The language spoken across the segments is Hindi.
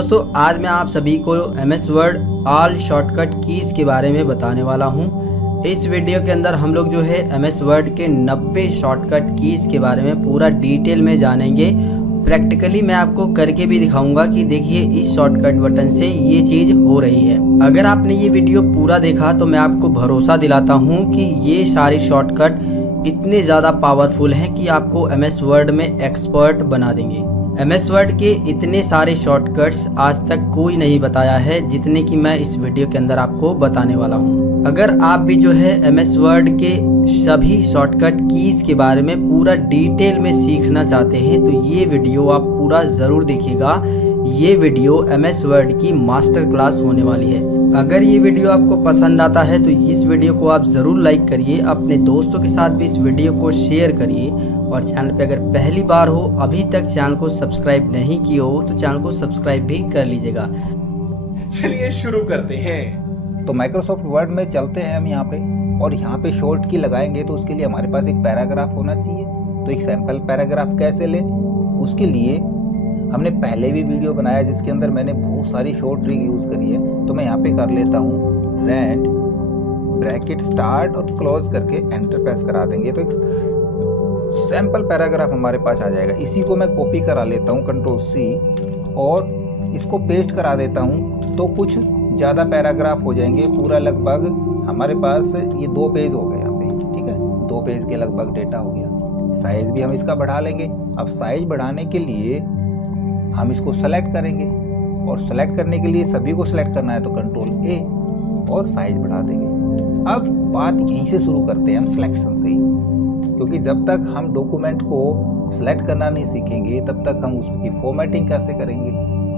दोस्तों आज मैं आप सभी को MS word all shortcut keys के बारे में बताने वाला हूं। इस वीडियो के अंदर हम लोग जो है MS वर्ड के 90 शॉर्टकट कीज़ के बारे में पूरा डिटेल में जानेंगे। प्रैक्टिकली मैं आपको करके भी दिखाऊंगा कि देखिए इस शॉर्टकट बटन से ये चीज़ हो रही है। अगर आपने ये वीडियो पूरा देखा तो मैं आपको भरोसा दिलाता हूँ कि ये सारे शॉर्टकट इतने ज़्यादा पावरफुल हैं कि आपको MS वर्ड में एक्सपर्ट बना देंगे। MS वर्ड के इतने सारे शॉर्टकट्स आज तक कोई नहीं बताया है जितने कि मैं इस वीडियो के अंदर आपको बताने वाला हूँ। अगर आप भी जो है MS वर्ड के सभी शॉर्टकट कीज़ के बारे में पूरा डिटेल में सीखना चाहते हैं तो ये वीडियो आप पूरा ज़रूर देखिएगा। ये वीडियो MS वर्ड की मास्टर क्लास होने वाली है। अगर ये वीडियो आपको पसंद आता है तो इस वीडियो को आप ज़रूर लाइक करिए, अपने दोस्तों के साथ भी इस वीडियो को शेयर करिए और चैनल पे अगर पहली बार हो, अभी तक चैनल को सब्सक्राइब नहीं किया हो तो चैनल को सब्सक्राइब भी कर लीजिएगा। चलिए शुरू करते हैं। तो माइक्रोसॉफ्ट वर्ड में चलते हैं हम यहाँ पे, और यहाँ पे शॉर्ट की लगाएंगे तो उसके लिए हमारे पास एक पैराग्राफ होना चाहिए। तो एक सैंपल पैराग्राफ कैसे लें, उसके लिए हमने पहले भी वीडियो बनाया जिसके अंदर मैंने बहुत सारी शॉर्ट ट्रिक यूज़ करी है। तो मैं यहाँ पे कर लेता हूँ रैंड ब्रैकेट स्टार्ट और क्लोज करके एंटर प्रेस करा देंगे तो एक सैंपल पैराग्राफ हमारे पास आ जाएगा। इसी को मैं कॉपी करा लेता हूँ Ctrl+C और इसको पेस्ट करा देता हूँ तो कुछ ज़्यादा पैराग्राफ हो जाएंगे। पूरा लगभग हमारे पास ये 2 पेज हो गए यहाँ पे, ठीक है, 2 पेज के लगभग डेटा हो गया। साइज़ भी हम इसका बढ़ा लेंगे। अब साइज बढ़ाने के लिए हम इसको सेलेक्ट करेंगे और सेलेक्ट करने के लिए सभी को सेलेक्ट करना है तो Ctrl+A और साइज बढ़ा देंगे। अब बात यहीं से शुरू करते हैं हम सिलेक्शन से ही, क्योंकि जब तक हम डॉक्यूमेंट को सिलेक्ट करना नहीं सीखेंगे तब तक हम उसकी फॉर्मेटिंग कैसे करेंगे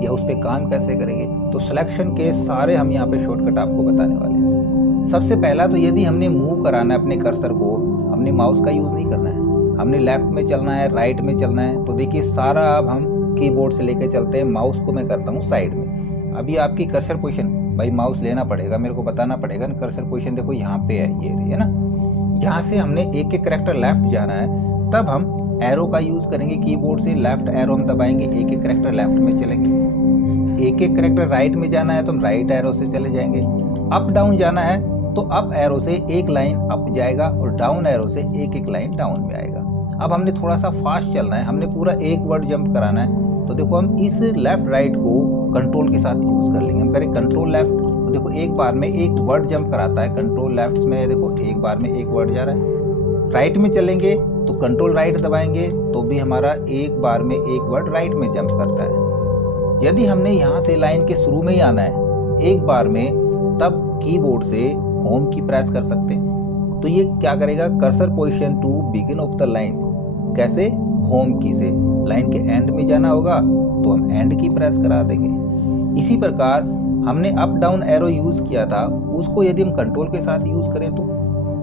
या उस पर काम कैसे करेंगे। तो सिलेक्शन के सारे हम यहाँ पे शॉर्टकट आपको बताने वाले हैं। सबसे पहला तो यदि हमने मूव कराना है अपने कर्सर को, हमने माउस का यूज़ नहीं करना है, हमने लेफ्ट में चलना है, राइट में चलना है। तो देखिए सारा अब हम कीबोर्ड से लेकर चलते हैं। माउस को मैं करता हूँ साइड में। अभी आपकी कर्सर पोजीशन, भाई माउस लेना पड़ेगा, मेरे को बताना पड़ेगा ना। कर्सर पोजीशन देखो यहाँ पे है, ये रही है ना। यहाँ से हमने एक एक कैरेक्टर लेफ्ट जाना है, तब हम एरो का यूज़ करेंगे कीबोर्ड से। लेफ्ट एरो हम दबाएंगे, एक एक कैरेक्टर लेफ्ट में चलेंगे। एक एक कैरेक्टर राइट में जाना है तो हम राइट एरो से चले जाएंगे। अप डाउन जाना है तो अप एरो से एक लाइन अप जाएगा और डाउन एरो से एक एक लाइन डाउन में आएगा। अब हमने थोड़ा सा फास्ट चलना है, हमने पूरा एक वर्ड जंप कराना है। तो देखो हम इस लेफ्ट राइट को कंट्रोल के साथ यूज़ कर लेंगे। हम करें कंट्रोल लेफ्ट तो देखो एक बार में एक वर्ड जंप कराता है। कंट्रोल लेफ्ट में देखो एक बार में एक वर्ड जा रहा है। राइट में चलेंगे तो कंट्रोल राइट दबाएंगे तो भी हमारा एक बार में एक वर्ड राइट में जंप करता है। यदि हमने यहाँ से लाइन के शुरू में ही आना है एक बार में, तब कीबोर्ड से होम की प्रेस कर सकते हैं। तो ये क्या करेगा, cursor position to begin of the line, कैसे, होम की से। लाइन के एंड में जाना होगा तो हम एंड की प्रेस करा देंगे। इसी प्रकार हमने अप डाउन एरो यूज़ किया था, उसको यदि हम कंट्रोल के साथ यूज़ करें तो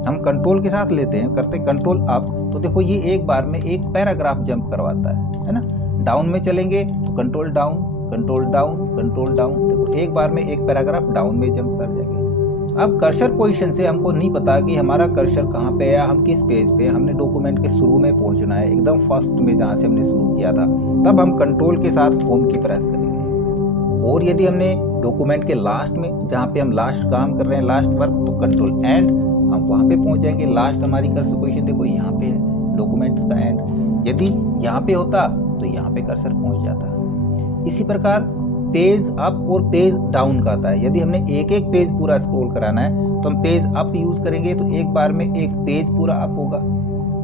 हम कंट्रोल के साथ लेते हैं, करते कंट्रोल अप तो देखो ये एक बार में एक पैराग्राफ जंप करवाता है ना। डाउन में चलेंगे तो control down, control down, control down, देखो एक बार में एक पैराग्राफ डाउन में जंप कर जाएंगे। अब कर्सर पोजीशन से हमको नहीं पता कि हमारा कर्सर कहाँ पे है, हम किस पेज पे, हमने डॉक्यूमेंट के शुरू में पहुँचना है, एकदम फर्स्ट में जहाँ से हमने शुरू किया था, तब हम कंट्रोल के साथ होम की प्रेस करेंगे। और यदि हमने डॉक्यूमेंट के लास्ट में, जहाँ पे हम लास्ट काम कर रहे हैं, लास्ट वर्क, तो कंट्रोल एंड, हम वहाँ पे पहुँच जाएंगे। लास्ट हमारी कर्सर पोजीशन देखो यहाँ पे है, डॉक्यूमेंट्स का एंड। यदि यहाँ पे होता तो यहाँ पे कर्सर पहुँच जाता। इसी प्रकार पेज अप और पेज डाउन का आता है। यदि हमने एक एक पेज पूरा स्क्रॉल कराना है तो हम पेज अप यूज़ करेंगे तो एक बार में एक पेज पूरा अप होगा।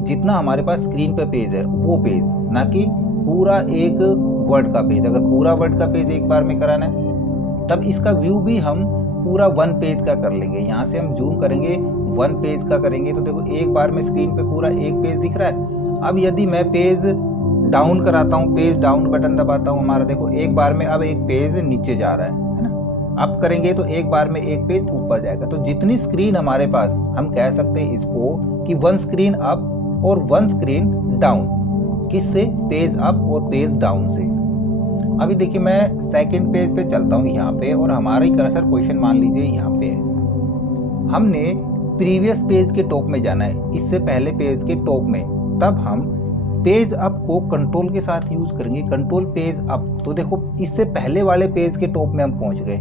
जितना हमारे पास स्क्रीन पे पेज है वो पेज, ना कि पूरा एक वर्ड का पेज। अगर पूरा वर्ड का पेज एक बार में कराना है तब इसका व्यू भी हम पूरा 1 पेज का कर लेंगे। यहाँ से हम जूम करेंगे 1 पेज का करेंगे तो देखो एक बार में स्क्रीन पे पूरा एक पेज दिख रहा है। अब यदि मैं पेज डाउन कराता हूँ, पेज डाउन बटन दबाता हूँ, हमारा देखो एक बार में अब एक पेज नीचे जा रहा है ना। अप करेंगे तो एक बार में एक पेज ऊपर जाएगा। तो जितनी स्क्रीन हमारे पास, हम कह सकते हैं इसको कि 1 स्क्रीन अप और 1 स्क्रीन डाउन। किससे, पेज अप और पेज डाउन से। अभी देखिए मैं सेकंड पेज पे चलता हूँ यहाँ पे, और हमारी कर्सर पोजीशन मान लीजिए यहाँ पे है। हमने प्रीवियस पेज के टॉप में जाना है, इससे पहले पेज के टॉप में, तब हम पेज अप को कंट्रोल के साथ यूज करेंगे, कंट्रोल पेज अप, तो देखो इससे पहले वाले पेज के टॉप में हम पहुंच गए।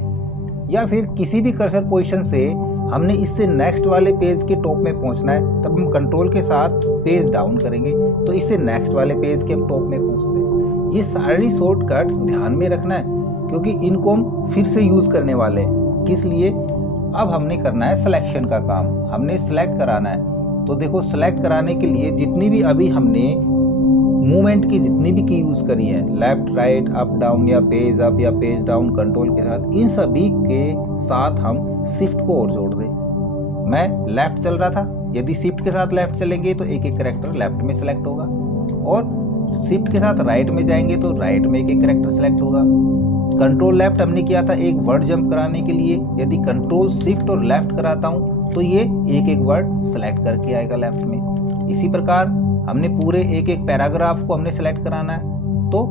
या फिर किसी भी कर्सर पोजीशन से हमने इससे नेक्स्ट वाले पेज के टॉप में पहुंचना है, तब हम कंट्रोल के साथ पेज डाउन करेंगे तो इससे नेक्स्ट वाले पेज के हम टॉप में पहुंचते हैं। ये सारी शॉर्टकट्स ध्यान में रखना है क्योंकि इनको हम फिर से यूज करने वाले हैं। किस लिए? अब हमने करना है सिलेक्शन का काम, हमने सिलेक्ट कराना है। तो देखो सिलेक्ट कराने के लिए जितनी भी अभी हमने मूवमेंट की जितनी भी की यूज करी है, लेफ्ट राइट अप डाउन या पेज अप या पेज डाउन कंट्रोल के साथ, इन सभी के साथ हम शिफ्ट को और जोड़ दें। मैं लेफ्ट चल रहा था, यदि शिफ्ट के साथ लेफ्ट चलेंगे तो एक एक कैरेक्टर लेफ्ट में सिलेक्ट होगा, और शिफ्ट के साथ राइट में जाएंगे तो राइट में एक एक कैरेक्टर सिलेक्ट होगा। कंट्रोल लेफ्ट हमने किया था एक वर्ड जंप कराने के लिए, यदि कंट्रोल शिफ्ट और लेफ्ट कराता हूं तो ये एक एक वर्ड सेलेक्ट करके आएगा लेफ्ट में। इसी प्रकार हमने पूरे एक एक पैराग्राफ को हमने सेलेक्ट कराना है, तो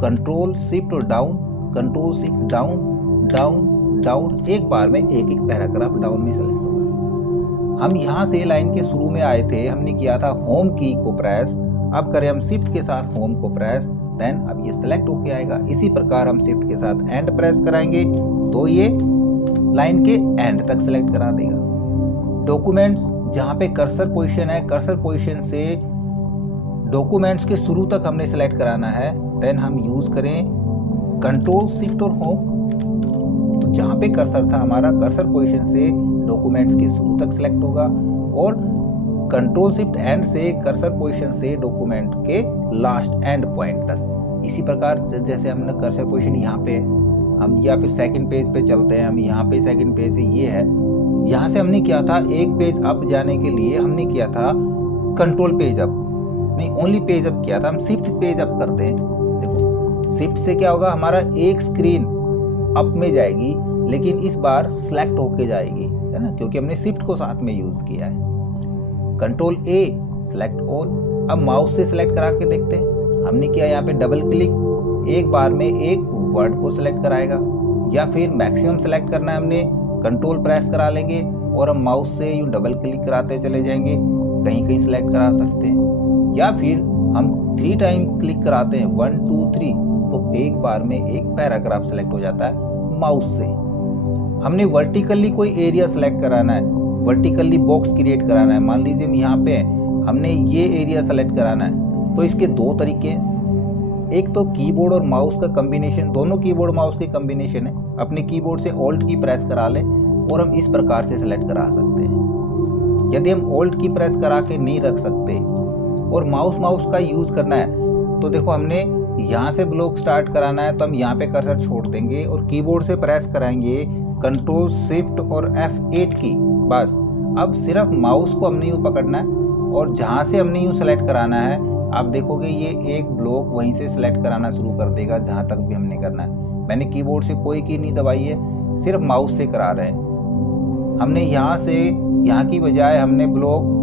कंट्रोल शिफ्ट और down, control shift down down down, एक बार में एक एक पैराग्राफ डाउन में सेलेक्ट होगा। हम यहाँ से लाइन के शुरू में आए थे, हमने किया था होम की को प्रेस, अब करें हम शिफ्ट के साथ होम को प्रेस, देन अब ये सेलेक्ट होके आएगा। इसी प्रकार हम शिफ्ट के साथ एंड प्रेस कराएंगे तो ये लाइन के एंड तक सेलेक्ट करा देगा। डॉक्यूमेंट्स जहाँ पे कर्सर पोजीशन है, कर्सर पोजीशन से डॉक्यूमेंट्स के शुरू तक हमने सेलेक्ट कराना है, देन हम यूज करें कंट्रोल शिफ्ट और होम। तो जहाँ पे कर्सर था हमारा, कर्सर पोजीशन से डॉक्यूमेंट्स के शुरू तक सेलेक्ट होगा, और कंट्रोल शिफ्ट एंड से कर्सर पोजीशन से डॉक्यूमेंट के लास्ट एंड पॉइंट तक। इसी प्रकार जैसे हमने कर्सर पोजीशन यहाँ पे हम, या फिर सेकंड पेज पे चलते हैं हम, यहाँ पे सेकंड पेज ये है, यहाँ से हमने किया था एक पेज अप जाने के लिए हमने किया था कंट्रोल पेज अप, नहीं ओनली पेज अप किया था, हम शिफ्ट पेज अप करते हैं। देखो शिफ्ट से क्या होगा, हमारा एक स्क्रीन अप में जाएगी लेकिन इस बार सिलेक्ट होके जाएगी, है ना, क्योंकि हमने शिफ्ट को साथ में यूज किया है। कंट्रोल ए सिलेक्ट ऑल, अब माउस से सिलेक्ट करा के देखते हैं। हमने किया यहाँ पे डबल क्लिक, एक बार में एक वर्ड को सिलेक्ट कराएगा, या फिर मैक्सिमम सिलेक्ट करना है हमने, कंट्रोल प्रेस करा लेंगे और हम माउस से यूं डबल क्लिक कराते चले जाएंगे, कहीं कहीं सिलेक्ट करा सकते हैं। या फिर हम 3 टाइम क्लिक कराते हैं 1 2 3, तो एक बार में एक पैराग्राफ सेलेक्ट हो जाता है माउस से। हमने वर्टिकली कोई एरिया सेलेक्ट कराना है, वर्टिकली बॉक्स क्रिएट कराना है, मान लीजिए हम यहाँ पे हैं, हमने ये एरिया सेलेक्ट कराना है, तो इसके 2 तरीके हैं। एक तो कीबोर्ड और माउस का कॉम्बिनेशन, दोनों कीबोर्ड माउस के कॉम्बिनेशन है, अपने कीबोर्ड से ऑल्ट की प्रेस करा लें और हम इस प्रकार से सेलेक्ट करा सकते हैं। यदि हम ऑल्ट की प्रेस करा के नहीं रख सकते और माउस का यूज़ करना है, तो देखो हमने यहाँ से ब्लॉक स्टार्ट कराना है, तो हम यहाँ पे कर्सर छोड़ देंगे और कीबोर्ड से प्रेस कराएंगे कंट्रोल शिफ्ट और F8 की, बस। अब सिर्फ माउस को हमने यूँ पकड़ना है और जहाँ से हमने यूँ सेलेक्ट कराना है, आप देखोगे ये एक ब्लॉक वहीं से सिलेक्ट कराना शुरू कर देगा जहाँ तक भी हमने करना है। मैंने कीबोर्ड से कोई की नहीं दबाई है, सिर्फ माउस से करा रहे हैं। हमने यहाँ से यहाँ की बजाय हमने ब्लॉक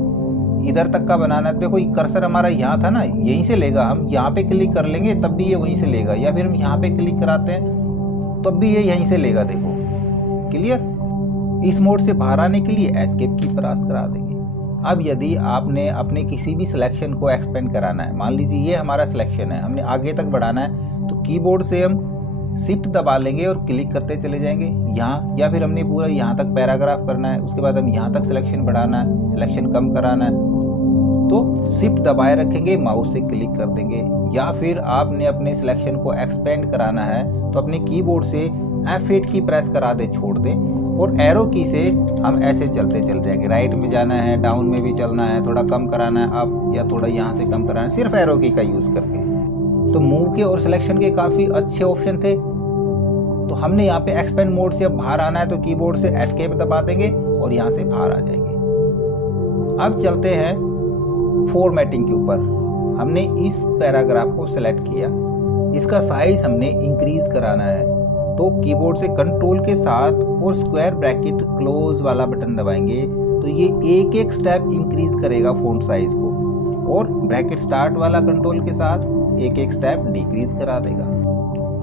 इधर तक का बनाना है। देखो कर्सर हमारा यहाँ था ना, यहीं से लेगा, हम यहाँ पे क्लिक कर लेंगे तब भी ये वहीं से लेगा, या फिर हम यहाँ पे क्लिक कराते हैं तब भी ये यहीं से लेगा। देखो क्लियर। इस मोड से बाहर आने के लिए एस्केप की प्रेस करा देंगे। अब यदि आपने अपने किसी भी सिलेक्शन को एक्सपेंड कराना है, मान लीजिए ये हमारा सिलेक्शन है, हमने आगे तक बढ़ाना है, तो कीबोर्ड से हम शिफ्ट दबा लेंगे और क्लिक करते चले जाएंगे यहाँ, या फिर हमने पूरा यहाँ तक पैराग्राफ करना है, उसके बाद हम यहाँ तक सिलेक्शन बढ़ाना है, सिलेक्शन कम कराना है, तो शिफ्ट दबाए रखेंगे, माउस से क्लिक कर देंगे। या फिर आपने अपने सिलेक्शन को एक्सपेंड कराना है तो अपने कीबोर्ड से F8 की प्रेस करा दे, छोड़ दें, और एरो की से हम ऐसे चलते चल जाएंगे। राइट में जाना है, डाउन में भी चलना है, थोड़ा कम कराना है अप, या थोड़ा यहाँ से कम कराना है, सिर्फ एरो की का यूज़ करके। तो मूव के और सिलेक्शन के काफ़ी अच्छे ऑप्शन थे। तो हमने यहाँ पे एक्सपेंड मोड से अब बाहर आना है, तो कीबोर्ड से एस्केप दबा देंगे और यहाँ से बाहर आ जाएंगे। अब चलते हैं फॉर्मेटिंग के ऊपर। हमने इस पैराग्राफ को सिलेक्ट किया, इसका साइज हमने इंक्रीज कराना है, तो कीबोर्ड से कंट्रोल के साथ और स्क्वायर ब्रैकेट क्लोज वाला बटन दबाएंगे तो ये एक एक स्टेप इंक्रीज करेगा फ़ॉन्ट साइज को, और ब्रैकेट स्टार्ट वाला कंट्रोल के साथ एक एक स्टेप डिक्रीज करा देगा।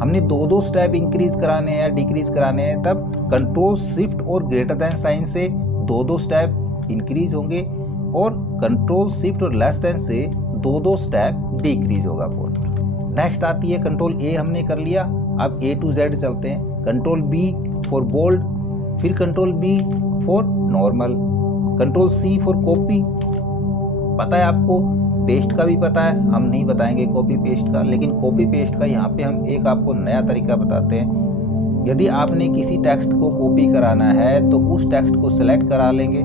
हमने 2-2 स्टेप इंक्रीज कराने हैं या डिक्रीज कराने हैं, तब कंट्रोल शिफ्ट और ग्रेटर देन साइन से 2-2 स्टेप इंक्रीज होंगे, और कंट्रोल शिफ्ट और लेस देन से 2 स्टेप डिक्रीज होगा फॉन्ट। नेक्स्ट आती है कंट्रोल ए, हमने कर लिया। अब A to Z चलते हैं। कंट्रोल B फॉर बोल्ड, फिर control B for normal, control C for copy. पता है आपको, पेस्ट का भी पता है, हम नहीं बताएंगे कॉपी पेस्ट का, लेकिन कॉपी पेस्ट का यहाँ पे हम एक आपको नया तरीका बताते हैं। यदि आपने किसी टेक्स्ट को कॉपी कराना है तो उस टेक्स्ट को सिलेक्ट करा लेंगे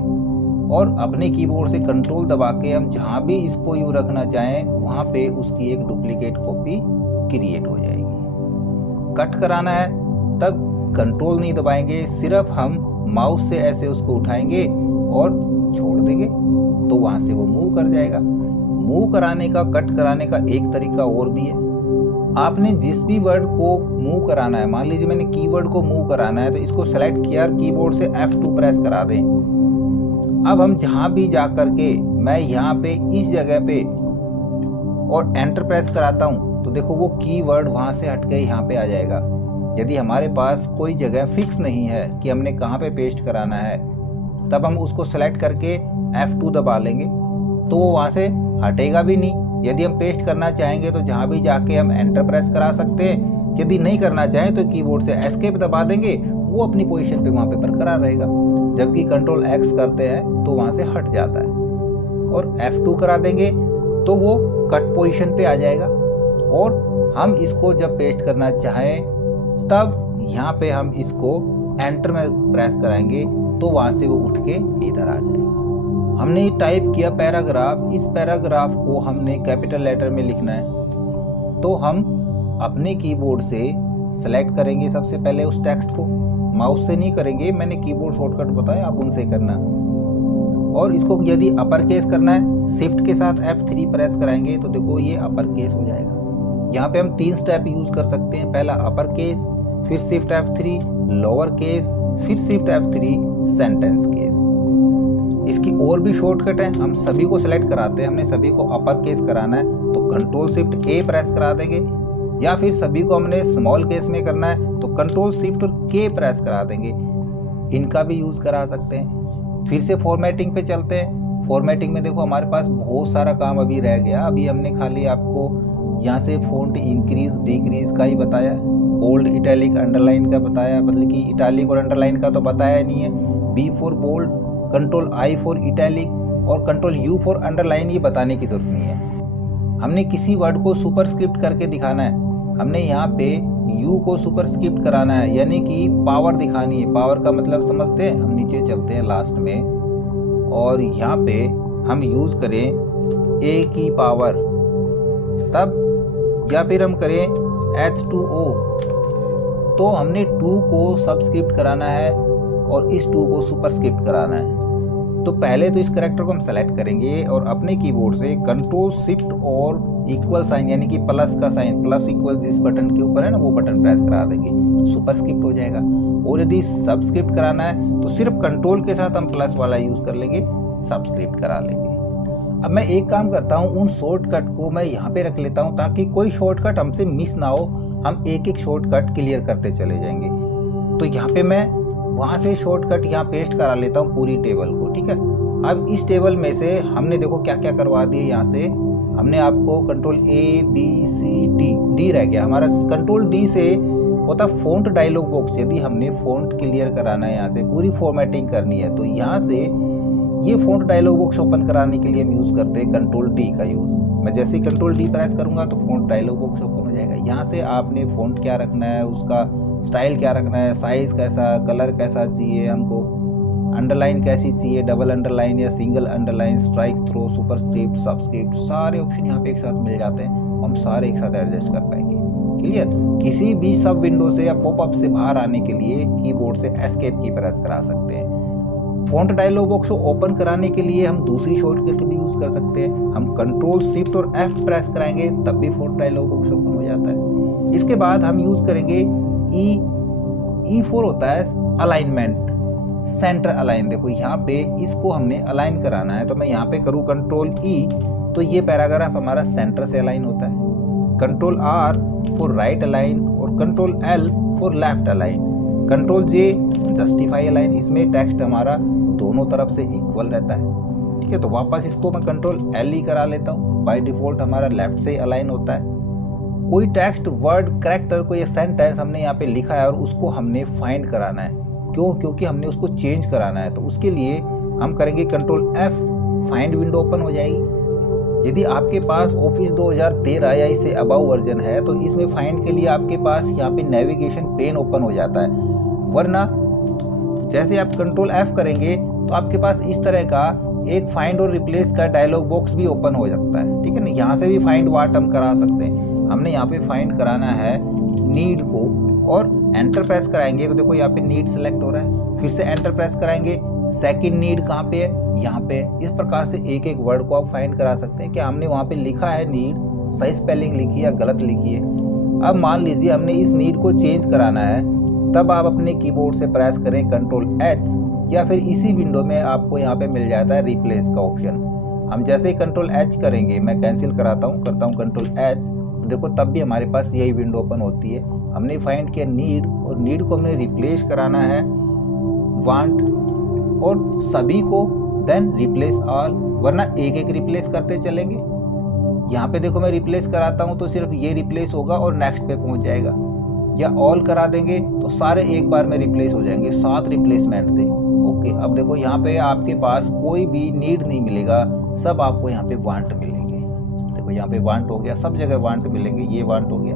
और अपने कीबोर्ड से कंट्रोल दबा के हम जहाँ भी इसको यूँ रखना चाहें वहाँ पे उसकी एक डुप्लीकेट कॉपी क्रिएट हो जाएगी। कट कराना है तब कंट्रोल नहीं दबाएंगे, सिर्फ हम माउस से ऐसे उसको उठाएंगे और छोड़ देंगे तो वहाँ से वो मूव कर जाएगा। मूव कराने का, कट कराने का एक तरीका और भी है। आपने जिस भी वर्ड को मूव कराना है, मान लीजिए मैंने कीवर्ड को मूव कराना है तो इसको सेलेक्ट किया और कीबोर्ड से F2 प्रेस करा दें। अब हम जहाँ भी जा कर के मैं यहाँ पे इस जगह पे और एंटर प्रेस कराता हूँ तो देखो वो कीवर्ड वहाँ से हट के यहाँ पे आ जाएगा। यदि हमारे पास कोई जगह फिक्स नहीं है कि हमने कहाँ पे पेस्ट कराना है, तब हम उसको सेलेक्ट करके F2 दबा लेंगे तो वो वहाँ से हटेगा भी नहीं। यदि हम पेस्ट करना चाहेंगे तो जहाँ भी जाके हम एंटर प्रेस करा सकते हैं। यदि नहीं करना चाहें तो कीबोर्ड से एस्केप दबा देंगे, वो अपनी पोजीशन पे वहाँ पे बरकरार रहेगा। जबकि कंट्रोल X करते हैं तो वहाँ से हट जाता है और F2 करा देंगे तो वो कट पोजीशन पे आ जाएगा। और हम इसको जब पेस्ट करना चाहें तब यहाँ पे हम इसको एंटर में प्रेस कराएंगे तो वहाँ से वो उठ के इधर आ जाएगा। हमने टाइप किया पैराग्राफ, इस पैराग्राफ को हमने कैपिटल लेटर में लिखना है तो हम अपने कीबोर्ड से सेलेक्ट करेंगे सबसे पहले उस टेक्स्ट को, माउस से नहीं करेंगे, मैंने कीबोर्ड शॉर्टकट बताया, आप उनसे करना। और इसको यदि अपर केस करना है शिफ्ट के साथ F3 प्रेस कराएंगे तो देखो ये अपर केस हो जाएगा। यहाँ पे हम 3 स्टेप यूज कर सकते हैं, पहला अपर केस, फिर शिफ्ट F3 लोअर केस, फिर शिफ्ट F3 सेंटेंस केस। इसकी और भी शॉर्टकट है, हम सभी को सिलेक्ट कराते हैं, हमने सभी को अपर केस कराना है तो कंट्रोल शिफ्ट A प्रेस करा देंगे, या फिर सभी को हमने स्मॉल केस में करना है तो कंट्रोल शिफ्ट और K प्रेस करा देंगे। इनका भी यूज करा सकते हैं। फिर से फॉर्मेटिंग पे चलते हैं। फॉर्मेटिंग में देखो हमारे पास बहुत सारा काम अभी रह गया। अभी हमने खाली आपको यहाँ से फ़ॉन्ट इंक्रीज डिक्रीज का ही बताया, बोल्ड इटैलिक अंडरलाइन का बताया, मतलब कि इटैलिक और अंडरलाइन का तो बताया नहीं है। B for bold, control I for italic और कंट्रोल U फॉर अंडरलाइन ये बताने की जरूरत नहीं है। हमने किसी वर्ड को सुपरस्क्रिप्ट करके दिखाना है, हमने यहाँ पे U को सुपरस्क्रिप्ट कराना है, यानी कि पावर दिखानी है। पावर का मतलब समझते हैं, हम नीचे चलते हैं लास्ट में और यहाँ पे हम यूज़ करें A की पावर, तब या फिर हम करें H2O तो हमने 2 को सबस्क्रिप्ट कराना है और इस 2 को सुपरस्क्रिप्ट कराना है। तो पहले तो इस कैरेक्टर को हम सेलेक्ट करेंगे और अपने कीबोर्ड से कंट्रोल शिफ्ट और इक्वल साइन यानी कि प्लस का साइन, प्लस इक्वल जिस बटन के ऊपर है ना वो बटन प्रेस करा देंगे तो सुपरस्क्रिप्ट हो जाएगा। और यदि सबस्क्रिप्ट कराना है तो सिर्फ कंट्रोल के साथ हम प्लस वाला यूज कर लेंगे, सबस्क्रिप्ट करा लेंगे। अब मैं एक काम करता हूँ, उन शॉर्टकट को मैं यहाँ पे रख लेता हूँ ताकि कोई शॉर्टकट हमसे मिस ना हो, हम एक एक शॉर्टकट क्लियर करते चले जाएंगे। तो यहाँ पे मैं वहाँ से शॉर्टकट यहाँ पेस्ट करा लेता हूँ पूरी टेबल को, ठीक है। अब इस टेबल में से हमने देखो क्या क्या करवा दिए। यहाँ से हमने आपको control A B C D रह गया हमारा। कंट्रोल D से होता फ़ॉन्ट डायलॉग बॉक्स। यदि हमने फ़ॉन्ट क्लियर कराना है, यहाँ से पूरी फॉर्मेटिंग करनी है तो यहाँ से ये फ़ॉन्ट डायलॉग बॉक्स ओपन कराने के लिए हम यूज़ करते हैं कंट्रोल D का यूज़। मैं जैसे ही कंट्रोल D प्रेस करूँगा तो फ़ॉन्ट डायलॉग बॉक्स ओपन हो जाएगा। यहाँ से आपने फ़ॉन्ट क्या रखना है, उसका स्टाइल क्या रखना है, साइज़ कैसा, कलर कैसा चाहिए हमको, अंडरलाइन कैसी चाहिए, डबल अंडरलाइन या single underline, strikethrough, superscript, subscript, सारे ऑप्शन यहाँ पे एक साथ मिल जाते हैं। हम सारे एक साथ एडजस्ट कर पाएंगे। क्लियर। किसी भी सब विंडो से या पॉपअप से बाहर आने के लिए कीबोर्ड से एस्केप की प्रेस करा सकते हैं। फ़ॉन्ट डायलॉग बॉक्स को ओपन कराने के लिए हम दूसरी शॉर्टकट भी यूज़ कर सकते हैं। हम कंट्रोल शिफ्ट और F प्रेस कराएंगे तब भी फ़ॉन्ट डायलॉग बॉक्स ओपन हो जाता है। इसके बाद हम यूज़ करेंगे E4 होता है अलाइनमेंट, सेंटर अलाइन। देखो यहाँ पे इसको हमने अलाइन कराना है तो मैं यहाँ पे करूँ कंट्रोल E तो ये पैराग्राफ हमारा सेंटर से अलाइन होता है। Control R for right align और control L for left align. Control J justify align, इसमें टेक्स्ट हमारा दोनों तरफ से इक्वल रहता है। ठीक है। तो वापस इसको मैं कंट्रोल L ही करा लेता हूँ। बाय डिफॉल्ट हमारा लेफ्ट से अलाइन होता है। कोई टेक्स्ट, वर्ड, कैरेक्टर, कोई सेंटेंस हमने यहाँ पे लिखा है और उसको हमने फाइंड कराना है। क्यों? क्योंकि हमने उसको चेंज कराना है। तो उसके लिए हम करेंगे control F, find window open हो जाएगी। यदि आपके पास ऑफिस 2013 या इससे अबव वर्जन है तो इसमें फाइंड के लिए आपके पास यहाँ पे नेविगेशन पेन ओपन हो जाता है। वरना जैसे आप कंट्रोल F करेंगे तो आपके पास इस तरह का एक फाइंड और रिप्लेस का डायलॉग बॉक्स भी ओपन हो जाता है, ठीक है ना। यहाँ से भी फाइंड वाट हम करा सकते हैं। हमने यहाँ पे फाइंड कराना है नीड को और एंटर प्रेस कराएंगे तो देखो यहाँ पे नीड सेलेक्ट हो रहा है। फिर से एंटर प्रेस कराएंगे, सेकंड नीड कहाँ पे है? यहाँ पे। इस प्रकार से एक एक वर्ड को आप फाइंड करा सकते हैं कि हमने वहाँ पे लिखा है नीड, सही स्पेलिंग लिखी है या गलत लिखी है। अब मान लीजिए हमने इस नीड को चेंज कराना है, तब आप अपने कीबोर्ड से प्रेस करें कंट्रोल H या फिर इसी विंडो में आपको यहाँ पे मिल जाता है रिप्लेस का ऑप्शन। हम जैसे ही कंट्रोल H करेंगे, मैं कैंसिल करता हूँ कंट्रोल H, तो देखो तब भी हमारे पास यही विंडो ओपन होती है। हमने फाइंड किया नीड और नीड को हमने रिप्लेस कराना है वांट और सभी को, देन रिप्लेस ऑल, वरना एक एक रिप्लेस करते चलेंगे। यहाँ पे देखो मैं रिप्लेस कराता हूँ तो सिर्फ ये रिप्लेस होगा और नेक्स्ट पे पहुँच जाएगा, या ऑल करा देंगे तो सारे एक बार में रिप्लेस हो जाएंगे। 7 रिप्लेसमेंट थे। ओके, अब देखो यहाँ पे आपके पास कोई भी नीड नहीं मिलेगा, सब आपको यहाँ पे वांट मिलेंगे। देखो यहाँ पे वांट हो गया, सब जगह वांट मिलेंगे, ये वांट हो गया।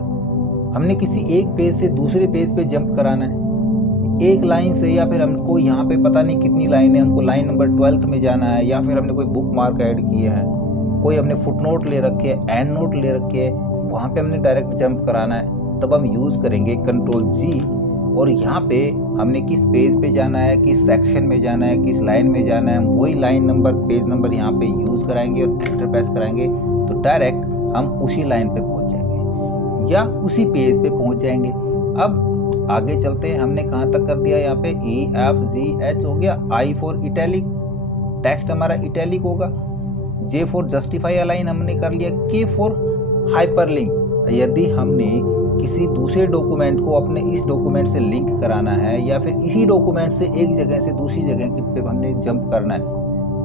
हमने किसी एक पेज से दूसरे पेज पे जंप कराना है, एक लाइन से, या फिर हमको यहाँ पे पता नहीं कितनी लाइन है, हमको लाइन नंबर 12 में जाना है, या फिर हमने कोई बुक मार्क ऐड किए हैं, कोई हमने फुट नोट ले रखे हैं, एंड नोट ले रखे हैं, वहाँ पे हमने डायरेक्ट जंप कराना है। तब हम यूज़ करेंगे कंट्रोल G और यहाँ पे हमने किस पेज पे जाना है, किस सेक्शन में जाना है, किस लाइन में जाना है, वही लाइन नंबर, पेज नंबर यहाँ पे यूज़ कराएंगे और एंटर प्रेस कराएंगे तो डायरेक्ट हम उसी लाइन पे पहुँच जाएंगे या उसी पेज पे पहुँच जाएंगे। अब आगे चलते हैं, हमने कहाँ तक कर दिया? यहाँ पे E, F, G, H हो गया। I फॉर इटैलिक, टेक्स्ट हमारा इटैलिक होगा। J फॉर जस्टिफाई अलाइन हमने कर लिया। K फॉर हाइपरलिंक, यदि हमने किसी दूसरे डॉक्यूमेंट को अपने इस डॉक्यूमेंट से लिंक कराना है या फिर इसी डॉक्यूमेंट से एक जगह से दूसरी जगह पे हमने जंप करना है,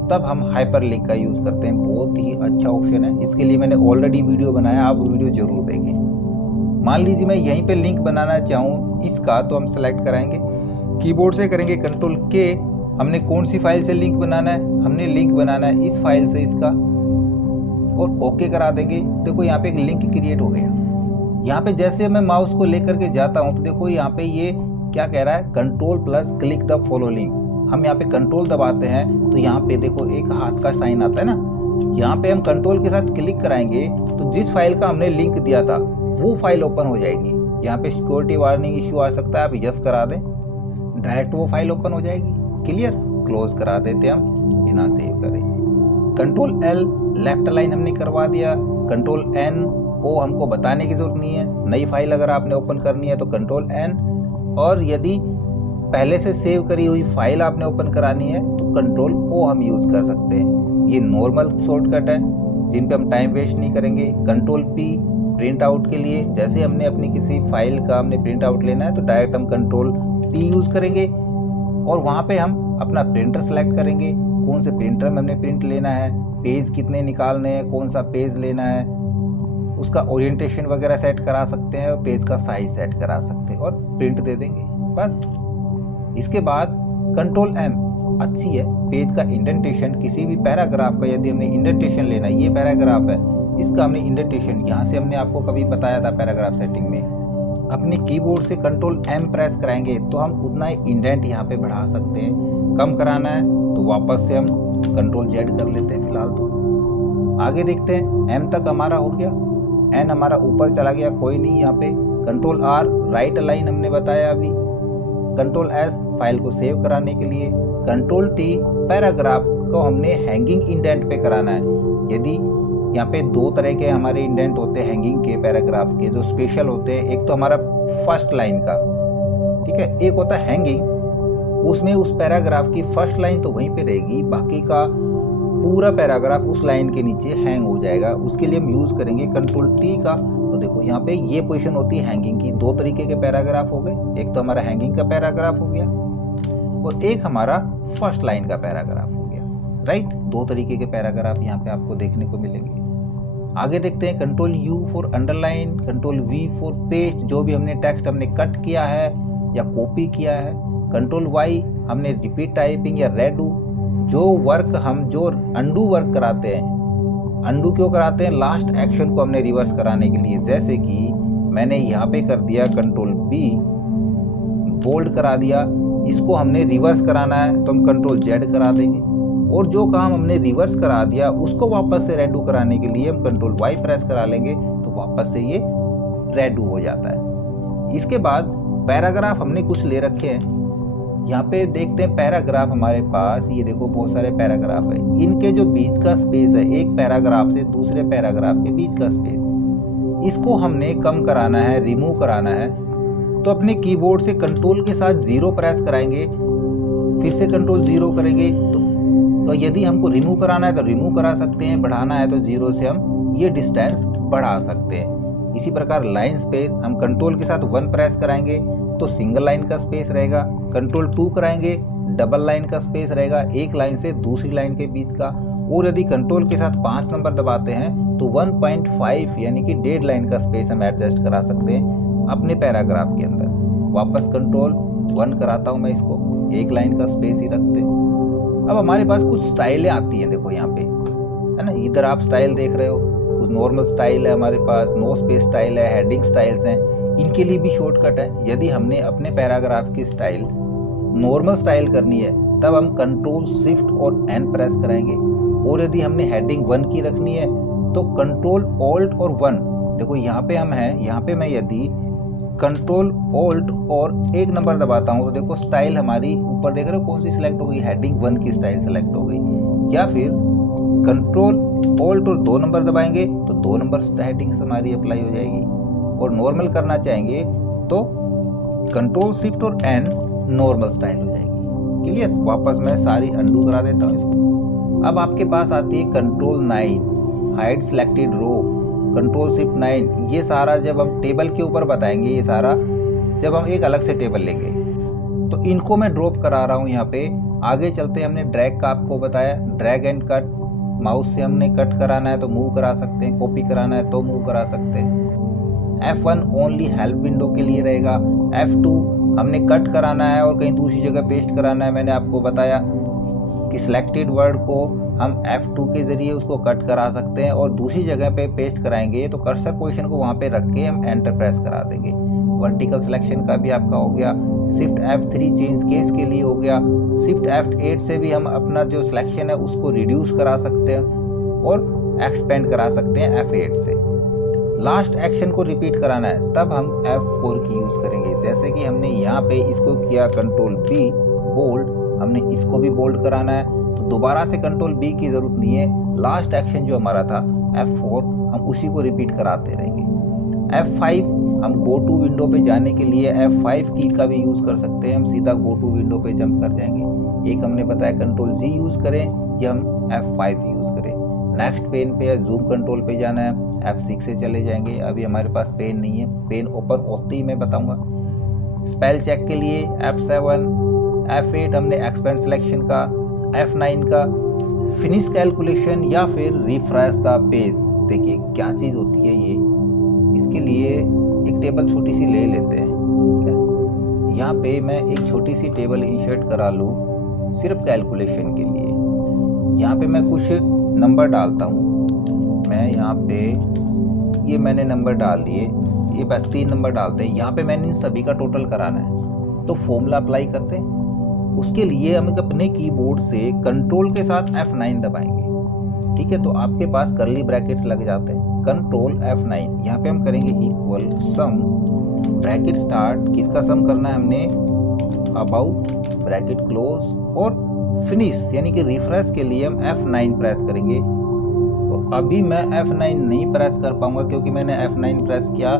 तब हम हाइपरलिंक का यूज़ करते हैं। बहुत ही अच्छा ऑप्शन है, इसके लिए मैंने ऑलरेडी वीडियो बनाया, आप वीडियो जरूर देखें। मान लीजिए मैं यहीं पे लिंक बनाना चाहूँ इसका, तो हम सेलेक्ट कराएंगे, कीबोर्ड से करेंगे कंट्रोल K। हमने कौन सी फाइल से लिंक बनाना है? हमने लिंक बनाना है इस फाइल से इसका, और ओके करा देंगे। देखो यहाँ पे एक लिंक क्रिएट हो गया। यहाँ पे जैसे मैं माउस को लेकर के जाता हूँ तो देखो यहाँ पे ये क्या कह रहा है? Control plus click the follow link. हम यहाँ पे कंट्रोल दबाते हैं तो यहाँ पे देखो एक हाथ का साइन आता है ना, यहाँ पे हम कंट्रोल के साथ क्लिक कराएंगे तो जिस फाइल का हमने लिंक दिया था वो फाइल ओपन हो जाएगी। यहाँ पे सिक्योरिटी वार्निंग इश्यू आ सकता है, आप यस करा दें, डायरेक्ट वो फाइल ओपन हो जाएगी। क्लियर? क्लोज करा देते हम बिना सेव करे। कंट्रोल L लेफ्ट अलाइन हमने करवा दिया। कंट्रोल N को हमको बताने की जरूरत नहीं है। नई फाइल अगर आपने ओपन करनी है तो कंट्रोल N, और यदि पहले से सेव करी हुई फाइल आपने ओपन करानी है तो कंट्रोल O हम यूज़ कर सकते हैं। ये नॉर्मल शॉर्टकट है जिन पे हम टाइम वेस्ट नहीं करेंगे। कंट्रोल P प्रिंट आउट के लिए, जैसे हमने अपनी किसी फाइल का हमने प्रिंट आउट लेना है तो डायरेक्ट हम कंट्रोल P यूज़ करेंगे और वहाँ पे हम अपना प्रिंटर सेलेक्ट करेंगे, कौन से प्रिंटर में हमने प्रिंट लेना है, पेज कितने निकालने हैं, कौन सा पेज लेना है, उसका ओरिएंटेशन वगैरह सेट करा सकते हैं और पेज का साइज सेट करा सकते हैं और प्रिंट दे देंगे बस। इसके बाद कंट्रोल M अच्छी है, पेज का इंडेंटेशन, किसी भी पैराग्राफ का यदि हमने इंडेंटेशन लेना है, ये पैराग्राफ है, इसका हमने इंडेंटेशन यहाँ से हमने आपको कभी बताया था पैराग्राफ सेटिंग में, अपने कीबोर्ड से कंट्रोल M प्रेस कराएंगे तो हम उतना ही इंडेंट यहाँ पे बढ़ा सकते हैं। कम कराना है तो वापस से हम कंट्रोल Z कर लेते हैं फिलहाल। तो आगे देखते हैं, M तक हमारा हो गया, N हमारा ऊपर चला गया, कोई नहीं। यहाँ पे कंट्रोल R राइट अलाइन हमने बताया अभी, कंट्रोल S फाइल को सेव कराने के लिए, कंट्रोल T पैराग्राफ को हमने हैंगिंग इंडेंट पे कराना है। यदि यहाँ पे दो तरह के हमारे इंडेंट होते हैं हैंगिंग के पैराग्राफ के, जो स्पेशल होते हैं, एक तो हमारा फर्स्ट लाइन का, ठीक है, एक होता है हैंगिंग, उसमें उस पैराग्राफ की फर्स्ट लाइन तो वहीं पे रहेगी, बाकी का पूरा पैराग्राफ उस लाइन के नीचे हैंग हो जाएगा। उसके लिए हम यूज़ करेंगे कंट्रोल T का। तो देखो यहाँ पे ये पोजीशन होती है हैंगिंग की। दो तरीके के पैराग्राफ हो गए, एक तो हमारा हैंगिंग का पैराग्राफ हो गया और एक हमारा फर्स्ट लाइन का पैराग्राफ हो गया। राइट। 2 तरीके के पैराग्राफ यहाँ पे आपको देखने को मिलेंगे। आगे देखते हैं control U for underline, control V for paste, जो भी हमने टेक्स्ट हमने कट किया है या कॉपी किया है। कंट्रोल Y हमने रिपीट टाइपिंग या रेडू, जो वर्क हम जो अंडू वर्क कराते हैं। अंडू क्यों कराते हैं? लास्ट एक्शन को हमने रिवर्स कराने के लिए। जैसे कि मैंने यहाँ पे कर दिया कंट्रोल B, बोल्ड करा दिया, इसको हमने रिवर्स कराना है तो हम कंट्रोल Z करा देंगे। और जो काम हमने रिवर्स करा दिया उसको वापस से रेडू कराने के लिए हम कंट्रोल Y प्रेस करा लेंगे तो वापस से ये रेडू हो जाता है। इसके बाद पैराग्राफ हमने कुछ ले रखे हैं। यहाँ पे देखते हैं पैराग्राफ हमारे पास, ये देखो बहुत सारे पैराग्राफ है। इनके जो बीच का स्पेस है, एक पैराग्राफ से दूसरे पैराग्राफ के बीच का स्पेस, इसको हमने कम कराना है, रिमूव कराना है। तो अपने कीबोर्ड से कंट्रोल के साथ 0 प्रेस कराएंगे, फिर से कंट्रोल 0 करेंगे। तो यदि हमको रिमूव कराना है तो रिमूव करा सकते हैं, बढ़ाना है तो 0 से हम ये डिस्टेंस बढ़ा सकते हैं। इसी प्रकार लाइन स्पेस हम कंट्रोल के साथ 1 प्रेस कराएंगे तो सिंगल लाइन का स्पेस रहेगा, कंट्रोल 2 कराएंगे डबल लाइन का स्पेस रहेगा, एक लाइन से दूसरी लाइन के बीच का। और यदि कंट्रोल के साथ 5 नंबर दबाते हैं तो 1.5 यानी कि 1.5 लाइन का स्पेस हम एडजस्ट करा सकते हैं अपने पैराग्राफ के अंदर। वापस कंट्रोल 1 कराता हूँ मैं, इसको 1 लाइन का स्पेस ही रखते हैं। अब हमारे पास कुछ स्टाइलें आती हैं, देखो यहाँ पे है ना, इधर आप स्टाइल देख रहे हो, कुछ नॉर्मल स्टाइल है हमारे पास, नो स्पेस स्टाइल है, हेडिंग स्टाइल्स हैं। इनके लिए भी शॉर्टकट है। यदि हमने अपने पैराग्राफ की स्टाइल नॉर्मल स्टाइल करनी है तब हम कंट्रोल शिफ्ट और N प्रेस कराएंगे। और यदि हमने हेडिंग 1 की रखनी है तो कंट्रोल ऑल्ट और 1, देखो यहाँ पे हम हैं, यहाँ पे मैं यदि कंट्रोल ऑल्ट और 1 नंबर दबाता हूँ तो देखो स्टाइल हमारी ऊपर देख रहे हो कौन सी सिलेक्ट हो गई, हेडिंग 1 की स्टाइल सेलेक्ट हो गई। या फिर कंट्रोल ऑल्ट और 2 नंबर दबाएंगे तो 2 नंबर हेडिंग्स हमारी अप्लाई हो जाएगी। और नॉर्मल करना चाहेंगे तो कंट्रोल शिफ्ट और N नॉर्मल स्टाइल हो जाएगी। क्लियर। वापस मैं सारी अंडू करा देता हूँ इसको। अब आपके पास आती है कंट्रोल 9 हाइड सिलेक्टेड रो, कंट्रोल शिफ्ट 9। ये सारा जब हम टेबल के ऊपर बताएंगे, ये सारा जब हम एक अलग से टेबल लेंगे तो इनको मैं ड्रॉप करा रहा हूँ यहाँ पे। आगे चलते हमने ड्रैग का आपको बताया, ड्रैग एंड कट, माउस से हमने कट कराना है तो मूव करा सकते हैं, कॉपी कराना है तो मूव करा सकते हैं। F1 ओनली हेल्प विंडो के लिए रहेगा। F2 हमने कट कराना है और कहीं दूसरी जगह पेस्ट कराना है। मैंने आपको बताया कि सिलेक्टेड वर्ड को हम F2 के ज़रिए उसको कट करा सकते हैं और दूसरी जगह पे पेस्ट कराएंगे तो कर्सर पोजीशन को वहाँ पे रख के हम एंटर प्रेस करा देंगे। वर्टिकल सिलेक्शन का भी आपका हो गया। शिफ्ट F3 चेंज केस के लिए हो गया। शिफ्ट F8 से भी हम अपना जो सिलेक्शन है उसको रिड्यूस करा सकते हैं और एक्सपेंड करा सकते हैं F8 से। लास्ट एक्शन को रिपीट कराना है तब हम F4 की यूज करेंगे। जैसे कि हमने यहाँ पे इसको किया कंट्रोल B बोल्ड, हमने इसको भी बोल्ड कराना है तो दोबारा से कंट्रोल B की ज़रूरत नहीं है। लास्ट एक्शन जो हमारा था F4 हम उसी को रिपीट कराते रहेंगे। F5 हम गो टू विंडो पे जाने के लिए F5 की का भी यूज़ कर सकते हैं, हम सीधा गो टू विंडो पे जंप कर जाएंगे। एक हमने बताया कंट्रोल G यूज़ करें या हम F5 यूज़ करें। नेक्स्ट पेन पे या जूम कंट्रोल पे जाना है F6 से चले जाएंगे। अभी हमारे पास पेन नहीं है, पेन ओपन होते ही मैं बताऊंगा। स्पेल चेक के लिए F7, F8 हमने एक्सपेंड सिलेक्शन का, F9 का फिनिश कैलकुलेशन या फिर रिफ्रेश द पेज। देखिए क्या चीज़ होती है ये, इसके लिए एक टेबल छोटी सी ले लेते हैं, ठीक है। यहाँ पे मैं एक छोटी सी टेबल इंसर्ट करा लूँ सिर्फ कैलकुलेशन के लिए। यहाँ पे मैं कुछ नंबर डालता हूँ। मैं यहाँ पे ये मैंने नंबर डाल दिए, ये बस 3 नंबर डालते हैं। यहाँ पे मैंने इन सभी का टोटल कराना है तो फॉर्मूला अप्लाई करते हैं। उसके लिए हम अपने कीबोर्ड से कंट्रोल के साथ F9 दबाएंगे, ठीक है। तो आपके पास करली ब्रैकेट्स लग जाते हैं। कंट्रोल F9 यहाँ पे हम करेंगे इक्वल सम ब्रैकेट स्टार्ट, किसका सम करना है हमने, अबाउट ब्रैकेट क्लोज और फिनिश यानी कि रिफ्रेश के लिए हम F9 प्रेस करेंगे। और अभी मैं F9 नहीं प्रेस कर पाऊंगा क्योंकि मैंने F9 प्रेस किया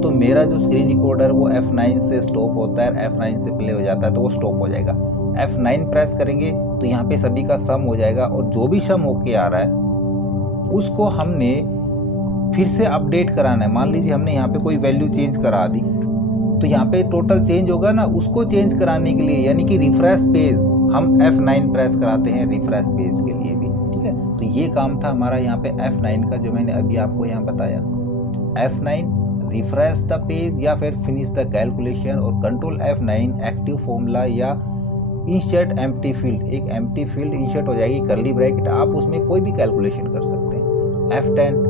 तो मेरा जो स्क्रीन रिकॉर्डर वो F9 से स्टॉप होता है, F9 से प्ले हो जाता है तो वो स्टॉप हो जाएगा। F9 प्रेस करेंगे तो यहाँ पे सभी का सम हो जाएगा और जो भी सम होके आ रहा है उसको हमने फिर से अपडेट कराना है। मान लीजिए हमने यहाँ पे कोई वैल्यू चेंज करा दी तो यहाँ पे टोटल चेंज होगा ना, उसको चेंज कराने के लिए यानी कि रिफ्रेश पेज हम F9 प्रेस कराते हैं रिफ्रेश पेज के लिए भी, ठीक है। तो ये काम था हमारा यहाँ पे F9 का, जो मैंने अभी आपको यहाँ बताया। F9 रिफ्रेश द पेज या फिर फिनिश द कैलकुलेशन, और कंट्रोल F9 एक्टिव फॉर्मूला या इंसर्ट एम्प्टी फील्ड, एक एम्प्टी फील्ड इंसर्ट हो जाएगी कर्ली ब्रैकेट, आप उसमें कोई भी कैलकुलेशन कर सकते हैं। F10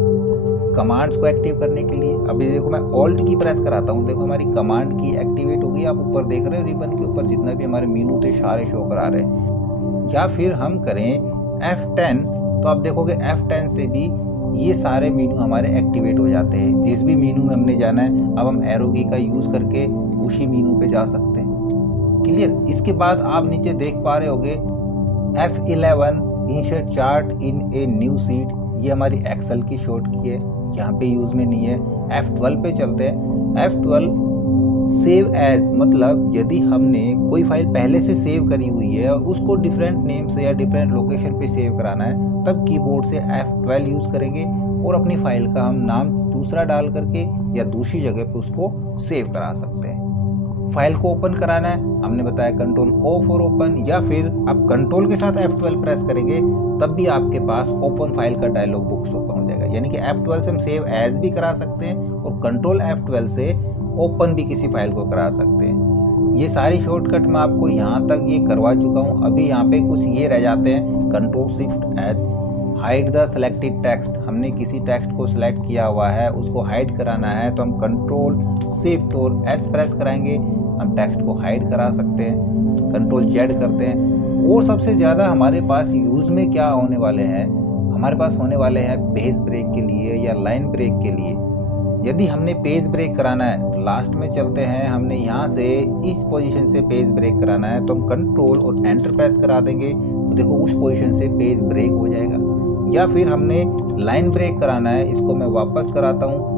कमांड्स को एक्टिव करने के लिए। अभी देखो मैं ऑल्ट की प्रेस कराता हूँ, देखो हमारी कमांड की एक्टिवेट हो गई। आप ऊपर देख रहे हो रिबन के ऊपर जितना भी हमारे मीनू थे सारे शो करा रहे हैं। या फिर हम करें F10, तो आप देखोगे F10 से भी ये सारे मीनू हमारे एक्टिवेट हो जाते हैं। जिस भी मीनू में हमने जाना है, अब हम एरो की का यूज़ करके उसी मीनू पे जा सकते हैं। क्लियर। इसके बाद आप नीचे देख पा रहे होगे F11 insert chart in a new seat, ये हमारी एक्सेल की शॉर्ट की है, यहाँ पे यूज़ में नहीं है। F12 पे चलते हैं। F12 सेव एज, मतलब यदि हमने कोई फाइल पहले से सेव करी हुई है और उसको डिफरेंट नेम से या डिफरेंट लोकेशन पे सेव कराना है, तब कीबोर्ड से F12 यूज़ करेंगे और अपनी फाइल का हम नाम दूसरा डाल करके या दूसरी जगह पे उसको सेव करा सकते हैं। फाइल को ओपन कराना है, हमने बताया कंट्रोल O फॉर ओपन, या फिर आप कंट्रोल के साथ F12 प्रेस करेंगे तब भी आपके पास ओपन फाइल का डायलॉग बॉक्स ओपन हो जाएगा। यानी कि F12 से हम सेव एज भी करा सकते हैं और कंट्रोल F12 से ओपन भी किसी फाइल को करा सकते हैं। ये सारी शॉर्टकट मैं आपको यहाँ तक ये करवा चुका हूँ। अभी यहाँ पे कुछ ये रह जाते हैं, control shift H, hide the selected text. हमने किसी टेक्स्ट को सिलेक्ट किया हुआ है, उसको हाइड कराना है, तो हम कंट्रोल शिफ्ट और एच प्रेस कराएंगे, हम टेक्स्ट को हाइड करा सकते हैं। कंट्रोल जेड करते हैं। और सबसे ज़्यादा हमारे पास यूज़ में क्या होने वाले हैं, हमारे पास होने वाले हैं पेज ब्रेक के लिए या लाइन ब्रेक के लिए। यदि हमने पेज ब्रेक कराना है तो लास्ट में चलते हैं, हमने यहाँ से इस पोजीशन से पेज ब्रेक कराना है तो हम कंट्रोल और एंटर प्रेस करा देंगे, तो देखो उस पोजीशन से पेज ब्रेक हो जाएगा। या फिर हमने लाइन ब्रेक कराना है, इसको मैं वापस कराता हूँ,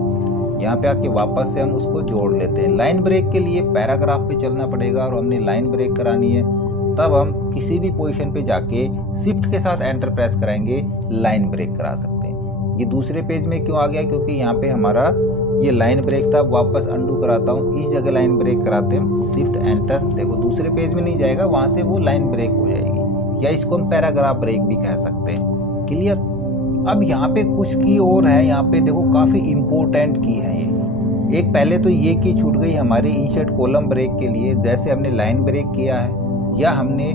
यहाँ पे आके वापस से हम उसको जोड़ लेते हैं। लाइन ब्रेक के लिए पैराग्राफ पे चलना पड़ेगा और हमने लाइन ब्रेक करानी है, तब हम किसी भी पोजीशन पे जाके शिफ्ट के साथ एंटर प्रेस कराएंगे, लाइन ब्रेक करा सकते हैं। ये दूसरे पेज में क्यों आ गया, क्योंकि यहाँ पे हमारा ये लाइन ब्रेक था। वापस अंडू कराता हूँ, इस जगह लाइन ब्रेक कराते हैं, शिफ्ट एंटर, देखो दूसरे पेज में नहीं जाएगा, वहाँ से वो लाइन ब्रेक हो जाएगी। या इसको हम पैराग्राफ ब्रेक भी कह सकते हैं। क्लियर। अब यहाँ पे कुछ की और है, यहाँ पे देखो काफ़ी इम्पोर्टेंट की है ये। एक पहले तो ये की छूट गई हमारे इंसर्ट कॉलम ब्रेक के लिए, जैसे हमने लाइन ब्रेक किया है या हमने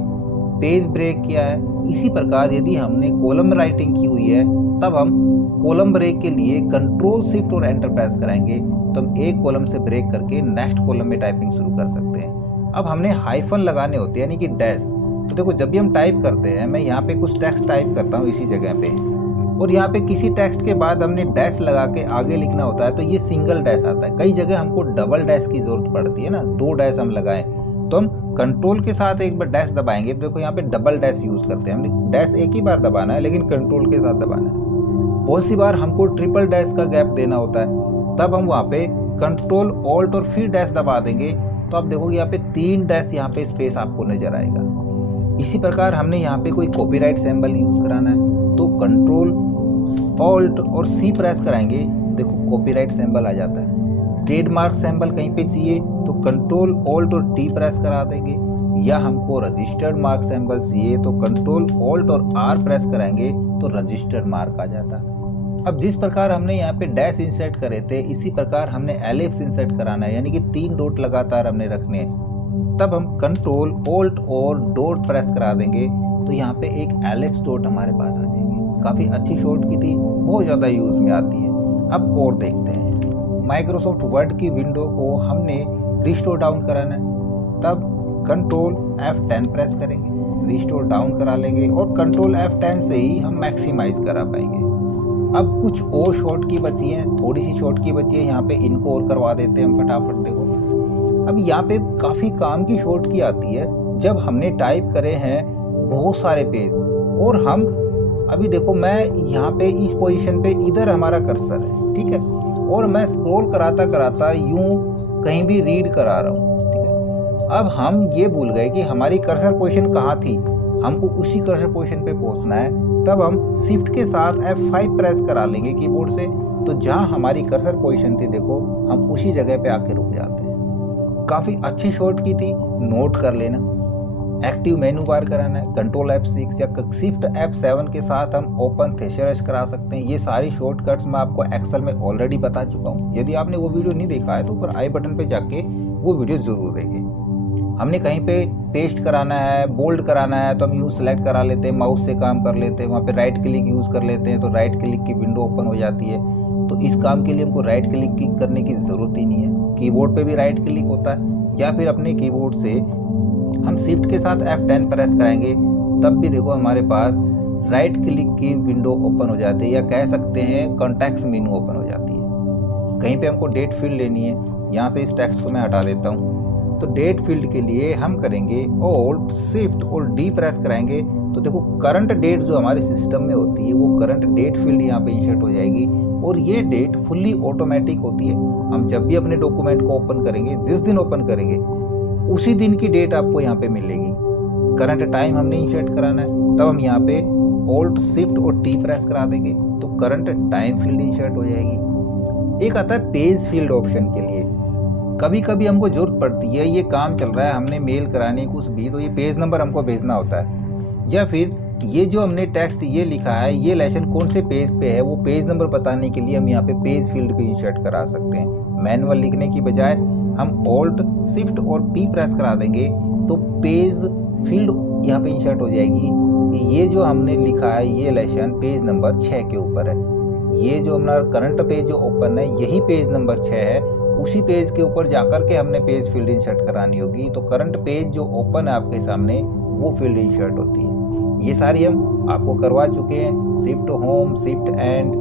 पेज ब्रेक किया है। इसी प्रकार यदि हमने कॉलम राइटिंग की हुई है, तब हम कॉलम ब्रेक के लिए कंट्रोल शिफ्ट और एंटर प्रेस कराएंगे, तो हम एक कॉलम से ब्रेक करके नेक्स्ट कॉलम में टाइपिंग शुरू कर सकते हैं। अब हमने हाइफन लगाने होते हैं, यानी कि डैश। तो देखो जब भी हम टाइप करते हैं, मैं यहाँ पे कुछ टेक्स्ट टाइप करता हूँ इसी जगह पे, और यहाँ पे किसी टेक्स्ट के बाद हमने डैश लगा के आगे लिखना होता है, तो ये सिंगल डैश आता है। कई जगह हमको डबल डैश की जरूरत पड़ती है ना, 2 डैश हम लगाएं, तो हम कंट्रोल के साथ एक बार डैश दबाएंगे, तो देखो यहाँ पे डबल डैश यूज करते हैं। हमने डैश एक ही बार दबाना है, लेकिन कंट्रोल के साथ दबाना है। बहुत सी बार हमको ट्रिपल डैश का गैप देना होता है, तब हम वहाँ पे कंट्रोल ऑल्ट और फिर डैश दबा देंगे, तो आप देखोगे यहाँ पे 3 डैश यहाँ पे स्पेस आपको नजर आएगा। इसी प्रकार हमने यहाँ पे कोई कॉपीराइट सिंबल यूज कराना है, तो कंट्रोल ऑल्ट और सी प्रेस कराएंगे, देखो कॉपीराइट सिंबल आ जाता है। ट्रेडमार्क सिंबल कहीं पे चाहिए तो कंट्रोल ऑल्ट और टी प्रेस करा देंगे, या हमको रजिस्टर्ड मार्क सिंबल चाहिए तो कंट्रोल ऑल्ट और आर प्रेस कराएंगे, तो रजिस्टर्ड मार्क आ जाता। अब जिस प्रकार हमने यहाँ पे डैश इंसर्ट करे थे, इसी प्रकार हमने एलिप्स इंसर्ट कराना है, यानी कि 3 डॉट लगातार हमने रखने हैं। तब हम कंट्रोल ऑल्ट और डॉट प्रेस करा देंगे, तो यहाँ पे एक एलिप्स डॉट हमारे पास आ जाएंगे। काफ़ी अच्छी शॉर्ट की थी, बहुत ज़्यादा यूज़ में आती है। अब और देखते हैं, माइक्रोसॉफ्ट वर्ड की विंडो को हमने रिस्टोर डाउन कराना है, तब कंट्रोल F10 प्रेस करेंगे, रिस्टोर डाउन करा लेंगे, और कंट्रोल F10 से ही हम मैक्सिमाइज करा पाएंगे। अब कुछ और शॉर्ट की बची है, थोड़ी सी शॉर्ट की बची है, यहाँ पे इनको और करवा देते हैं हम फटाफट। देखो अब यहाँ पे काफ़ी काम की शॉर्ट की आती है, जब हमने टाइप करे हैं बहुत सारे पेज, और हम अभी देखो मैं यहाँ पे इस पोजीशन पे इधर हमारा कर्सर है, ठीक है, और मैं स्क्रॉल कराता कराता यूं कहीं भी रीड करा रहा हूँ, ठीक है। अब हम ये भूल गए कि हमारी कर्सर पोजीशन कहाँ थी, हमको उसी कर्सर पोजीशन पे पहुँचना है, तब हम शिफ्ट के साथ F5 प्रेस करा लेंगे कीबोर्ड से, तो जहाँ हमारी कर्सर पोजीशन थी देखो हम उसी जगह पे आके रुक जाते हैं। काफ़ी अच्छी शॉर्ट की थी, नोट कर लेना। एक्टिव मेनू बार कराना है, कंट्रोल F6 या शिफ्ट F7 के साथ हम ओपन थेशरस करा सकते हैं। ये सारी शॉर्टकट्स मैं आपको एक्सेल में ऑलरेडी बता चुका हूँ। यदि आपने वो वीडियो नहीं देखा है तो ऊपर आई बटन पे जाके वो वीडियो ज़रूर देखें। हमने कहीं पे पेस्ट कराना है, बोल्ड कराना है तो हम यूज़ सेलेक्ट करा लेते हैं, माउस से काम कर लेते हैं, वहाँ पे राइट क्लिक यूज़ कर लेते हैं तो राइट क्लिक की विंडो ओपन हो जाती है। तो इस काम के लिए हमको राइट क्लिक करने की ज़रूरत ही नहीं है, कीबोर्ड पे भी राइट क्लिक होता है। या फिर अपने कीबोर्ड से हम शिफ्ट के साथ F10 प्रेस कराएंगे तब भी देखो हमारे पास राइट क्लिक की विंडो ओपन हो जाती है, या कह सकते हैं कॉन्टेक्स्ट मेनू ओपन हो जाती है। कहीं पे हमको डेट फील्ड लेनी है, यहाँ से इस टेक्स्ट को मैं हटा देता हूँ। तो डेट फील्ड के लिए हम करेंगे Alt Shift और D प्रेस कराएंगे तो देखो करंट डेट जो हमारे सिस्टम में होती है वो करंट डेट फील्ड यहाँ पे इंसर्ट हो जाएगी। और ये डेट फुल्ली ऑटोमेटिक होती है। हम जब भी अपने डॉक्यूमेंट को ओपन करेंगे, जिस दिन ओपन करेंगे उसी दिन की डेट आपको यहाँ पे मिलेगी। करंट टाइम हमने इंसर्ट कराना है, तब हम यहाँ पे Alt Shift और T प्रेस करा देंगे तो करंट टाइम फील्ड इंसर्ट हो जाएगी। एक आता है पेज फील्ड ऑप्शन के लिए। कभी कभी हमको जरूरत पड़ती है, ये काम चल रहा है, हमने मेल करानी कुछ भी, तो ये पेज नंबर हमको भेजना होता है, या फिर ये जो हमने टेक्स्ट ये लिखा है ये लेसन कौन से पेज पे है वो पेज नंबर बताने के लिए हम यहाँ पे पेज फील्ड पे इंसर्ट करा सकते हैं। मैनुअल लिखने की बजाय हम Alt Shift और P प्रेस करा देंगे तो पेज फील्ड यहाँ पे इंसर्ट हो जाएगी। ये जो हमने लिखा है ये लेसन पेज नंबर 6 के ऊपर है। ये जो हमारा करंट पेज जो ओपन है यही पेज नंबर 6 है। उसी पेज के ऊपर जाकर के हमने पेज फील्ड इंसर्ट करानी होगी। तो करंट पेज जो ओपन है आपके सामने वो फील्ड इंसर्ट होती है। ये सारी हम आपको करवा चुके हैं। Shift home, shift and,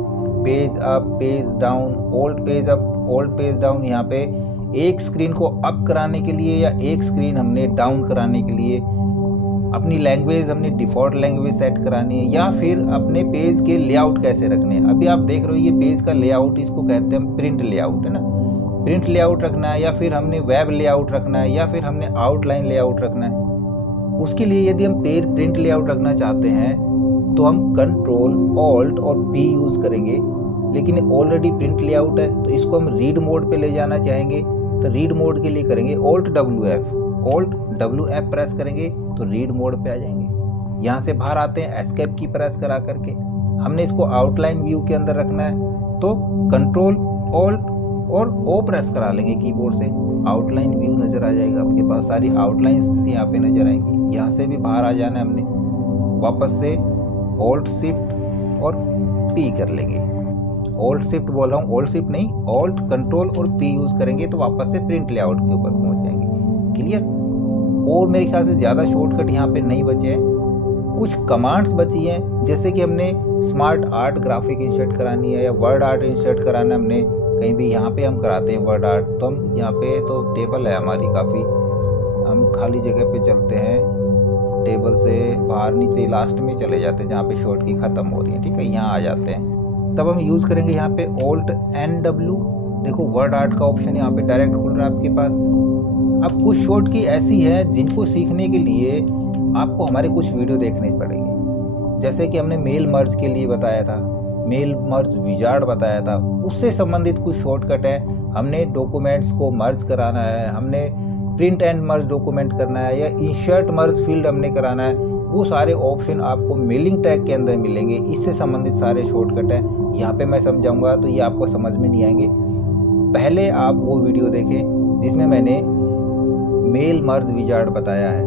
page up, page down, old page up, old page down. यहाँ पे एक स्क्रीन को अप कराने के लिए या एक स्क्रीन हमने डाउन कराने के लिए अपनी लैंग्वेज हमने डिफ़ॉल्ट लैंग्वेज सेट करानी है, या फिर अपने पेज के लेआउट कैसे रखने हैं। अभी आप देख रहे हो ये पेज का लेआउट, इसको कहते हैं प्रिंट लेआउट, है ना। प्रिंट लेआउट रखना है, या फिर हमने वेब लेआउट रखना है, या फिर हमने आउटलाइन लेआउट रखना है। उसके लिए यदि हम प्रिंट लेआउट रखना चाहते हैं तो हम कंट्रोल Alt और P यूज़ करेंगे, लेकिन ऑलरेडी प्रिंट लेआउट है तो इसको हम रीड मोड पे ले जाना चाहेंगे तो रीड मोड के लिए करेंगे Alt WF प्रेस करेंगे तो रीड मोड पे आ जाएंगे। यहाँ से बाहर आते हैं एस्केप की प्रेस करा करके। हमने इसको आउटलाइन व्यू के अंदर रखना है तो कंट्रोल Alt और O प्रेस करा लेंगे कीबोर्ड से, आउटलाइन व्यू नज़र आ जाएगा आपके पास, सारी आउटलाइंस यहाँ पे नज़र आएंगी। यहाँ से भी बाहर आ जाना है हमने, वापस से Alt Shift और P कर लेंगे। Alt Shift बोल रहा हूँ, Alt Shift नहीं, Alt कंट्रोल और P यूज़ करेंगे तो वापस से प्रिंट लेआउट के ऊपर पहुँच जाएंगे। क्लियर। और मेरे ख्याल से ज़्यादा शॉर्टकट यहाँ पे नहीं बचे हैं। कुछ कमांड्स बची हैं, जैसे कि हमने स्मार्ट आर्ट ग्राफिक इंसर्ट करानी है या वर्ड आर्ट इंसर्ट कराना है। हमने कहीं भी यहाँ पे हम कराते हैं वर्ड आर्ट, तो हम यहाँ पे तो टेबल है हमारी काफ़ी, हम खाली जगह पे चलते हैं, टेबल से बाहर नीचे लास्ट में चले जाते हैं जहाँ पे शॉर्ट की ख़त्म हो रही है, ठीक है, यहाँ आ जाते हैं। तब हम यूज़ करेंगे यहाँ पे Alt NW। देखो वर्ड आर्ट का ऑप्शन यहाँ पे डायरेक्ट खुल रहा है आपके पास। अब कुछ शॉर्ट की ऐसी है जिनको सीखने के लिए आपको हमारे कुछ वीडियो देखने पड़ेंगे। जैसे कि हमने मेल मर्ज के लिए बताया था, मेल मर्ज विजार्ड बताया था, उससे संबंधित कुछ शॉर्टकट है। हमने डॉक्यूमेंट्स को मर्ज कराना है, हमने प्रिंट एंड मर्ज डॉक्यूमेंट करना है, या इंसर्ट मर्ज फील्ड हमने कराना है, वो सारे ऑप्शन आपको मेलिंग टैग के अंदर मिलेंगे। इससे संबंधित सारे शॉर्टकट हैं। यहाँ पे मैं समझाऊंगा तो ये आपको समझ में नहीं आएंगे। पहले आप वो वीडियो देखें जिसमें मैंने मेल मर्ज विजार्ड बताया है।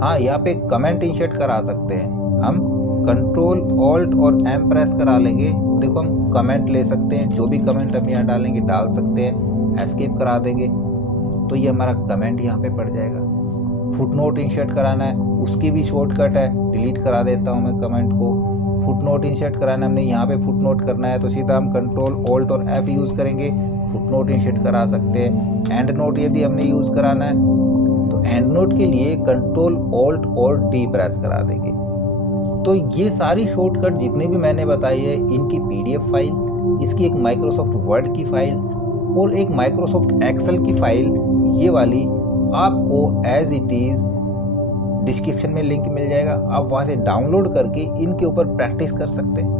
हाँ, यहाँ पे कमेंट इंसर्ट करा सकते हैं हम, कंट्रोल Alt और M प्रेस करा लेंगे। देखो हम कमेंट ले सकते हैं, जो भी कमेंट हम यहाँ डालेंगे डाल सकते हैं, एस्केप करा देंगे तो ये हमारा कमेंट यहाँ पे पड़ जाएगा। फुटनोट इंसर्ट कराना है, उसकी भी शॉर्टकट है, डिलीट करा देता हूँ मैं कमेंट को। फुटनोट इंसर्ट कराना है, हमने यहाँ पे फुटनोट करना है तो सीधा हम कंट्रोल Alt और F यूज़ करेंगे, फुटनोट इंसर्ट करा सकते हैं। एंड नोट यदि हमने यूज़ कराना है तो एंड नोट के लिए कंट्रोल Alt और D प्रेस करा देंगे। तो ये सारी शॉर्टकट जितने भी मैंने बताई है इनकी PDF फाइल, इसकी एक माइक्रोसॉफ्ट वर्ड की फाइल और एक माइक्रोसॉफ्ट एक्सेल की फाइल, ये वाली आपको एज इट इज़ डिस्क्रिप्शन में लिंक मिल जाएगा। आप वहाँ से डाउनलोड करके इनके ऊपर प्रैक्टिस कर सकते हैं।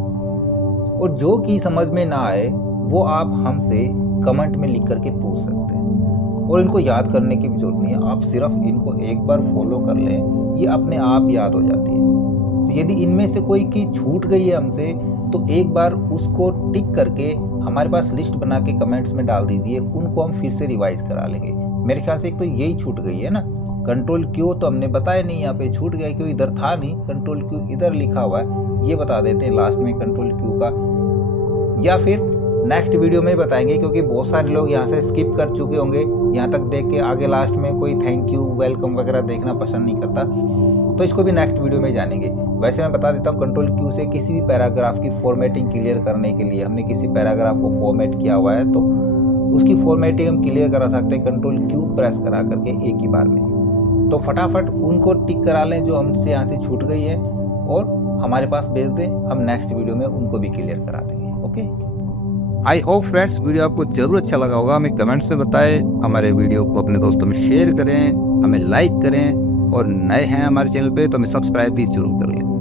और जो कि समझ में ना आए वो आप हमसे कमेंट में लिख करके पूछ सकते हैं। और इनको याद करने की भी जरूरत नहीं है। आप सिर्फ इनको एक बार फॉलो कर लें, ये अपने आप याद हो जाती है। तो यदि इनमें से कोई की छूट गई है हमसे, तो एक बार उसको टिक करके हमारे पास लिस्ट बना के कमेंट्स में डाल दीजिए, उनको हम फिर से रिवाइज करा लेंगे। मेरे ख्याल से एक तो यही छूट गई है ना, कंट्रोल क्यू तो हमने बताया नहीं, यहाँ पे छूट गया, क्यों इधर था नहीं, कंट्रोल क्यू इधर लिखा हुआ है, ये बता देते हैं लास्ट में कंट्रोल क्यू का, या फिर नेक्स्ट वीडियो में बताएंगे, क्योंकि बहुत सारे लोग यहाँ से स्किप कर चुके होंगे, यहाँ तक देख के आगे लास्ट में कोई थैंक यू, वेलकम वगैरह देखना पसंद नहीं करता, तो इसको भी नेक्स्ट वीडियो में जानेंगे। वैसे मैं बता देता हूँ, कंट्रोल क्यू से किसी भी पैराग्राफ की फॉर्मेटिंग क्लियर करने के लिए, हमने किसी पैराग्राफ को फॉर्मेट किया हुआ है तो उसकी फॉर्मेटिंग हम क्लियर करा सकते हैं कंट्रोल क्यू प्रेस करा करके एक ही बार में। तो फटाफट उनको टिक करा लें जो हमसे यहाँ से छूट गई है, और हमारे पास भेज दें, हम नेक्स्ट वीडियो में उनको भी क्लियर करा देंगे। Okay, I hope friends video आपको जरूर अच्छा लगा होगा। हमें कमेंट से बताएं, हमारे वीडियो को अपने दोस्तों में शेयर करें, हमें लाइक करें, और नए हैं हमारे चैनल पे तो हमें सब्सक्राइब भी जरूर कर लें।